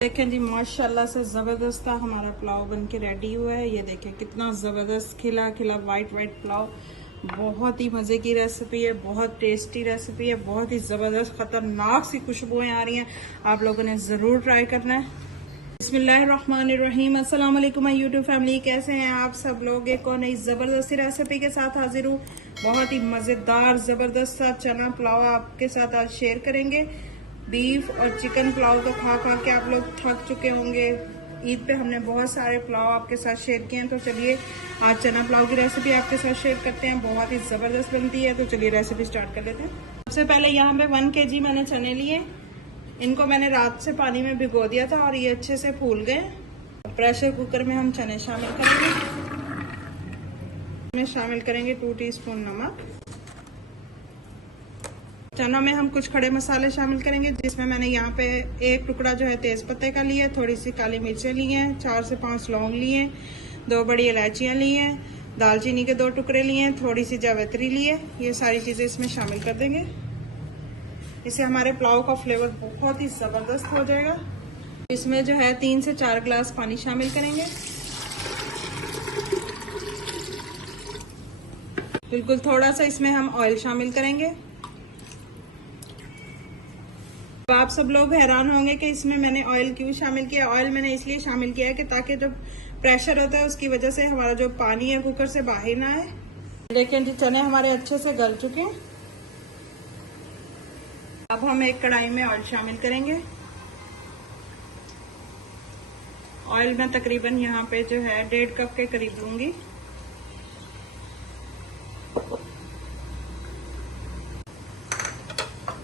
देखें जी, माशाल्लाह से ज़बरदस्त हमारा पुलाव बन के रेडी हुआ है। ये देखें कितना ज़बरदस्त खिला खिला वाइट पुलाव। बहुत ही मज़े की रेसिपी है, बहुत टेस्टी रेसिपी है, बहुत ही ज़बरदस्त ख़तरनाक सी खुशबुएं आ रही हैं। आप लोगों ने ज़रूर ट्राई करना है। बिस्मिल्लाहिर्रहमानिर्रहीम। अस्सलाम वालेकुम माय यूट्यूब फैमिली, कैसे हैं आप सब लोग। एक और नई ज़बरदस्ती रेसिपी के साथ हाजिर हूँ। बहुत ही मज़ेदार ज़बरदस्त सा चना पुलाव आपके साथ आज शेयर करेंगे। बीफ और चिकन पुलाव तो खा खा के आप लोग थक चुके होंगे। ईद पे हमने बहुत सारे पुलाव आपके साथ शेयर किए हैं, तो चलिए आज चना पुलाव की रेसिपी आपके साथ शेयर करते हैं। बहुत ही ज़बरदस्त बनती है, तो चलिए रेसिपी स्टार्ट कर लेते हैं। सबसे पहले यहाँ पे 1 kg मैंने चने लिए। इनको मैंने रात से पानी में भिगो दिया था और ये अच्छे से फूल गए। प्रेशर कुकर में हम चने शामिल करेंगे। इसमें शामिल करेंगे 2 टीस्पून नमक। चनों में हम कुछ खड़े मसाले शामिल करेंगे, जिसमें मैंने यहाँ पे एक टुकड़ा जो है तेज पत्ते का लिया, थोड़ी सी काली मिर्चें ली हैं, 4 से 5 लौंग लिए, 2 बड़ी इलायचियाँ ली हैं, दालचीनी के 2 टुकड़े लिए हैं, थोड़ी सी जावित्री ली है। ये सारी चीज़ें इसमें शामिल कर देंगे। इससे हमारे पुलाव का फ्लेवर बहुत ही ज़बरदस्त हो जाएगा। इसमें जो है 3 से 4 गिलास पानी शामिल करेंगे। बिल्कुल थोड़ा सा इसमें हम ऑयल शामिल करेंगे। तो आप सब लोग हैरान होंगे कि इसमें मैंने ऑयल क्यों शामिल किया। ऑयल मैंने इसलिए शामिल किया है कि ताकि जो प्रेशर होता है उसकी वजह से हमारा जो पानी है कुकर से बाहर ना आए। देखें जी, चने हमारे अच्छे से गल चुके हैं। अब हम एक कढ़ाई में ऑयल शामिल करेंगे। ऑयल मैं तकरीबन यहाँ पे जो है 1.5 कप के करीब लूंगी।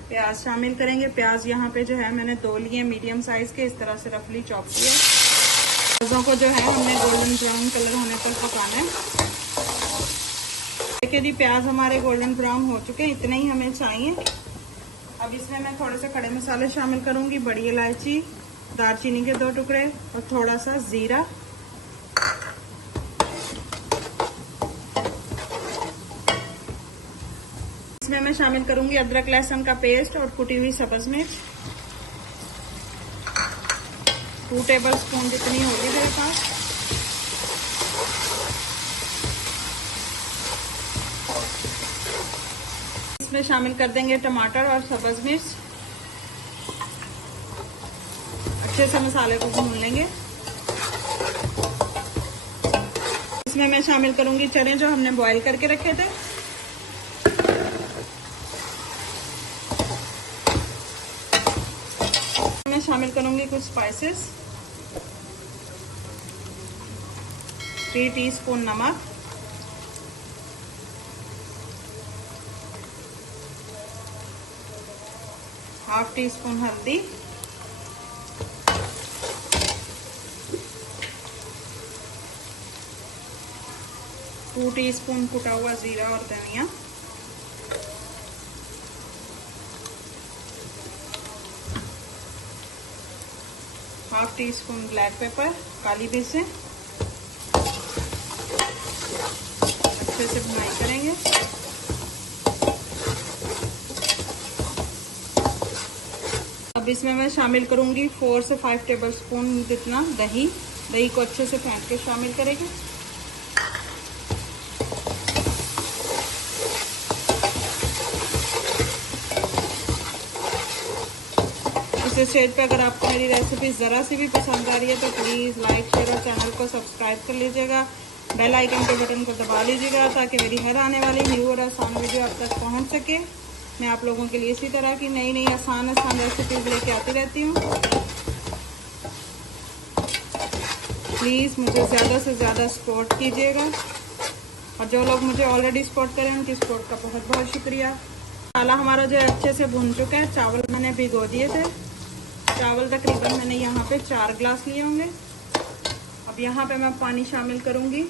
प्याज शामिल करेंगे। प्याज यहाँ पे जो है मैंने 2 लिए मीडियम साइज के, इस तरह से रफली चॉप किया। प्याजों को जो है हमने गोल्डन ब्राउन कलर होने तक पकाना है। देखिए जी, प्याज हमारे गोल्डन ब्राउन हो चुके हैं, इतने ही हमें चाहिए। अब इसमें मैं थोड़े से खड़े मसाले शामिल करूंगी। बड़ी इलायची, दालचीनी के 2 टुकड़े और थोड़ा सा जीरा। इसमें मैं शामिल करूंगी अदरक लहसुन का पेस्ट और कुटी हुई सब्ज मिर्च। 2 टेबलस्पून जितनी होगी मेरे पास। इसमें शामिल कर देंगे टमाटर और सब्ज मिर्च। अच्छे से मसाले को भून लेंगे। इसमें मैं शामिल करूंगी चने जो हमने बॉईल करके रखे थे। मैं शामिल करूंगी कुछ स्पाइसेस। 3 टीस्पून नमक, ½ टीस्पून हल्दी, 2 टीस्पून कुटा हुआ जीरा और धनिया, ½ टीस्पून ब्लैक पेपर, काली मिर्चें। अच्छे से भुनाई करेंगे। अब इसमें मैं शामिल करूंगी 4 से 5 टेबलस्पून जितना दही। दही को अच्छे से फेंट के शामिल करेंगे। इस स्टेज पे अगर आपको मेरी रेसिपी ज़रा सी भी पसंद आ रही है तो प्लीज़ लाइक, शेयर और चैनल को सब्सक्राइब कर लीजिएगा। बेल आइकन के बटन को दबा लीजिएगा ताकि मेरी हर आने वाली न्यू और आसान वीडियो आप तक पहुंच सके। मैं आप लोगों के लिए इसी तरह की नई नई आसान रेसिपीज लेके आती रहती हूँ। प्लीज़ मुझे ज़्यादा से ज़्यादा सपोर्ट कीजिएगा, और जो लोग मुझे ऑलरेडी सपोर्ट करें उनकी सपोर्ट का बहुत बहुत शुक्रिया। मसाला हमारा जो अच्छे से भुन चुका है। चावल मैंने भिगो दिए थे। चावल तकरीबन मैंने यहाँ पे 4 गिलास लिए होंगे। अब यहाँ पे मैं पानी शामिल करूंगी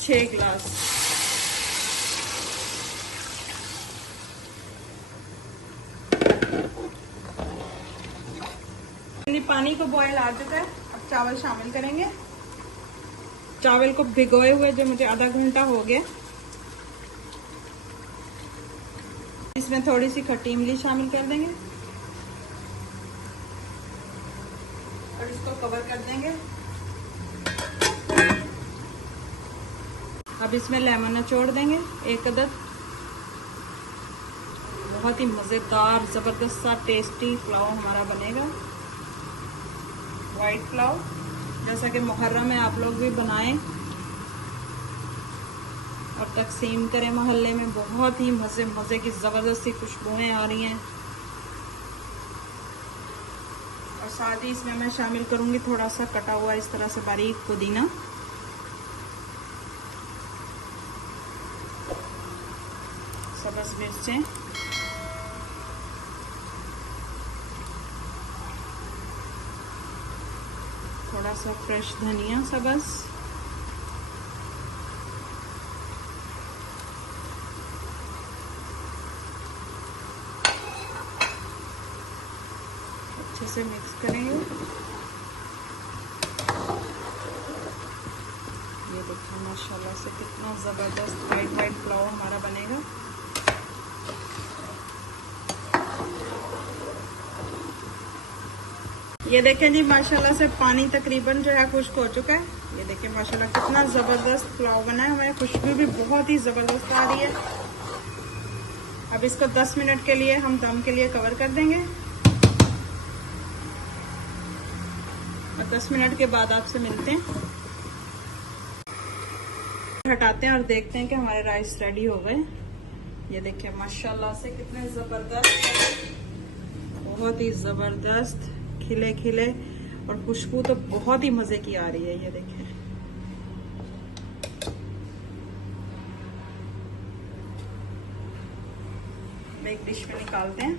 6 गिलास। पानी को बॉयल आ चुका है। अब चावल शामिल करेंगे। चावल को भिगोए हुए जो मुझे आधा घंटा हो गया। इसमें थोड़ी सी खट्टी इमली शामिल कर देंगे। इसको कवर कर देंगे। अब इसमें लेमन निचोड़ देंगे 1 अदद। बहुत ही मजेदार जबरदस्त सा टेस्टी पुलाव हमारा बनेगा, वाइट पुलाव, जैसा कि मुहर्रम में आप लोग भी बनाएं और तकसीम करें मोहल्ले में। बहुत ही मजे की जबरदस्त सी खुशबुएं आ रही हैं। और साथ ही इसमें मैं शामिल करूंगी थोड़ा सा कटा हुआ इस तरह से बारीक पुदीना, सब्ज मिर्चें, थोड़ा सा फ्रेश धनिया सब्ज, अच्छे से मिक्स करेंगे। ये देखिए माशाल्लाह से कितना जबरदस्त वाइट पुलाव हमारा बनेगा। ये देखें जी माशाल्लाह से पानी तकरीबन जो है खुश्क हो चुका है। ये देखें माशाल्लाह कितना जबरदस्त पुलाव बना है, हमारी खुशबू भी बहुत ही जबरदस्त आ रही है। अब इसको 10 मिनट के लिए हम दम के लिए कवर कर देंगे और 10 मिनट के बाद आपसे मिलते हैं। हटाते हैं और देखते हैं कि हमारे राइस रेडी हो गए। ये देखिए माशाल्लाह से कितने जबरदस्त, बहुत ही जबरदस्त खिले खिले, और खुशबू तो बहुत ही मजे की आ रही है। ये देखिए एक डिश में निकालते हैं।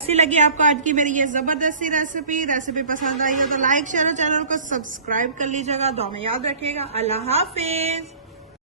कैसी लगी आपको आज की मेरी ये जबरदस्त सी रेसिपी पसंद आई हो तो लाइक शेयर और चैनल को सब्सक्राइब कर लीजिएगा। दुआ में याद रखिएगा। अल्लाह हाफिज।